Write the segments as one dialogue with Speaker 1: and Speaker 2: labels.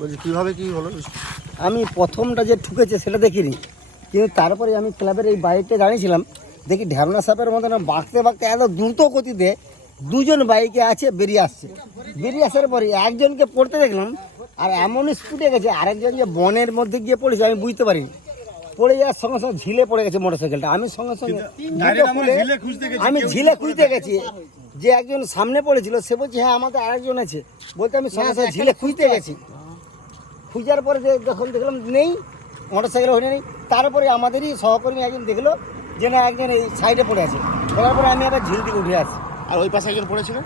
Speaker 1: বলছি কীভাবে কি হলো?
Speaker 2: আমি প্রথমটা যে ঠুকেছে সেটা দেখিনি। কিন্তু তারপরে আমি ক্লাবের এই বাইকটা দাঁড়িয়েছিলাম দেখি ঢ্যাবনা সাপের মতন বাঁকতে বাঁকতে এত দ্রুত গতিতে দুজন বাইকে আছে বেরিয়ে আসছে। বেরিয়ে আসার পরে একজনকে পড়তে দেখলাম আর এমন স্পিডে গেছে আরেকজন যে বনের মধ্যে গিয়ে পড়েছে আমি বুঝতে পারিনি। পড়ে যাওয়ার সঙ্গে সঙ্গে ঝিলে পড়ে গেছে মোটরসাইকেলটা। আমি সঙ্গে সঙ্গে আমি ঝিলে খুঁজতে গেছি। যে একজন সামনে পড়েছিল সে বলছে হ্যাঁ আমাদের আরেকজন আছে। বলতে আমি সঙ্গে সঙ্গে ঝিলে খুঁজতে গেছি। খুঁজার পরে যে যখন দেখলাম নেই মোটর সাইকেল হয়ে নেই। তারপরে আমাদেরই সহকর্মী একজন দেখল যে না একজন এই সাইডে পড়ে আছে। পড়ার পরে আমি আবার ঝিল থেকে উঠে আসি।
Speaker 1: আর ওই পাশে একজন পড়েছিল?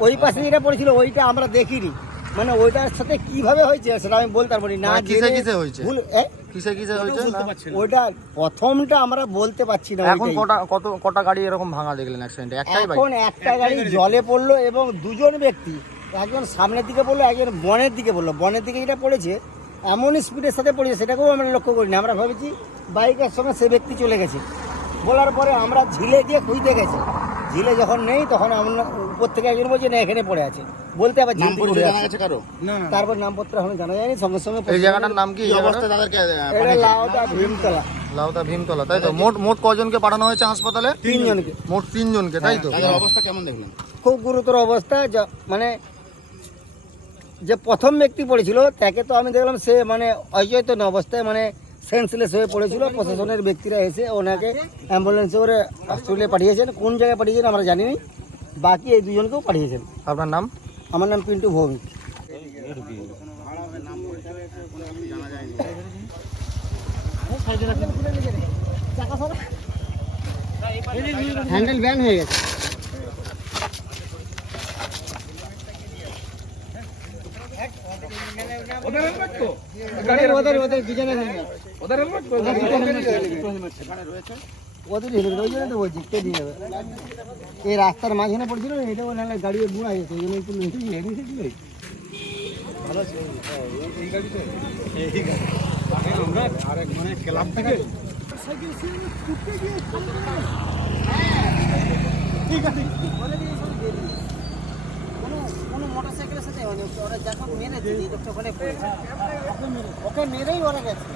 Speaker 2: ওই পাশে যেটা পড়েছিল ওইটা আমরা দেখিনি। মানে ওইটার সাথে কীভাবে হয়েছে সেটা আমি বলতে পারব না।
Speaker 1: মানে কিসে কিসে হয়েছে?
Speaker 2: ভুল-
Speaker 1: কিসে কিসে হয়েছে?
Speaker 2: ওইটা প্রথমটা আমরা বলতে পারছি না
Speaker 1: এখন কটা কত কটা গাড়ি এরকম ভাঙা দেখলেন? অ্যাক্সিডেন্টে একটাই
Speaker 2: এখন একটা গাড়ি জলে পড়ল এবং দুজন ব্যক্তি একজন সামনের দিকে পড়ল একজন বনের দিকে পড়ল বনের দিকে যেটা পড়েছে এমন স্পিডের সাথে পড়েছে সেটাকেও আমরা লক্ষ্য করিনি। আমরা ভেবেছি বাইকের সঙ্গে সে ব্যক্তি চলে গেছে। বলার পরে আমরা ঝিলে গিয়ে খুঁজতে গেছি। ঝিলে যখন নেই তখন আমরা উপর থেকে একজন বলছে না এখানে পড়ে আছে। বলতে আবার ঝিল থেকে উঠে আসছে।
Speaker 1: কারও?
Speaker 2: তারপর নামপত্র এখন জানা যায়নি সঙ্গে সঙ্গে
Speaker 1: এই জায়গাটার নাম কি? এই জায়গাটা?
Speaker 3: তাদেরকে
Speaker 2: এটা লাউদা ভীমতলা।
Speaker 1: লাউদা ভীমতলা তাই তো? মোট মোট কজনকে পাঠানো হয়েছে হাসপাতালে?
Speaker 2: তিনজনকে।
Speaker 1: মোট তিনজনকে তাই তো?
Speaker 3: অবস্থা কেমন দেখলেন?
Speaker 2: খুব গুরুতর অবস্থা যা- মানে যে প্রথম ব্যক্তি পড়েছিল তাকে তো আমি দেখলাম সে মানে অচৈতন্য অবস্থায় মানে সেন্সলেস হয়ে পড়েছিল। প্রশাসনের ব্যক্তিরা এসে ওনাকে অ্যাম্বুলেন্সে করে হসপিটালে পাঠিয়েছেন। কোন জায়গায় পাঠিয়েছেন আমরা জানিনি। বাকি এই দুজনকেও পাঠিয়েছেন।
Speaker 1: আপনার নাম?
Speaker 2: আমার নাম পিন্টু ভৌমিক। হ্যান্ডেল ব্যান হয়ে গেছে। ওদের ওদের ওদের দুজনের। ওদের দুটো helmet আছে। ওদের helmet, ওই জন্য তো বলছি, কে দিয়ে যাবে? এই রাস্তার মাঝখানে পড়ছিল না এটা বলে গাড়ি বুড়া গেছে ওই জন্য একটু হেঁটে এসেছিল। কোনো- কোনো ওরা যখন মেরেছে, যে লোকটা ওখানে পড়েছে, ওকে মেরে- ওকে মেরেই ওরা গেছে।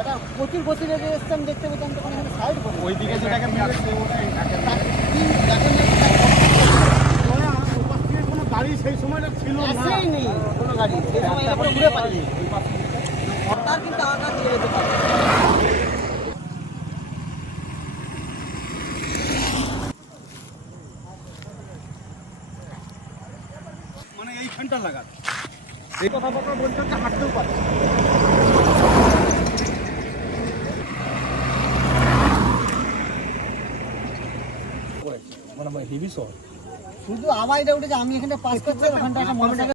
Speaker 2: এটা প্রচুর গতিতে যে এসছে দেখতে পেতাম তখন এখানে সাইড করে। ওই দিকে যেটাকে মেরেছে
Speaker 4: কোনো গাড়ি সেই সময়টা ছিল না।
Speaker 2: নেই কোনো গাড়ি সেই সময় এরা পুরো ঘুরে পালিয়ে তার কিন্তু আঘাত দিয়ে
Speaker 4: মানে এইখানটা লাগাত এই বলতে হাঁটতেও পারে মানে হেভি শহর।
Speaker 2: শুধু আমার এটা উঠেছে আমি এখানে পাস করছি ওখানটা একটা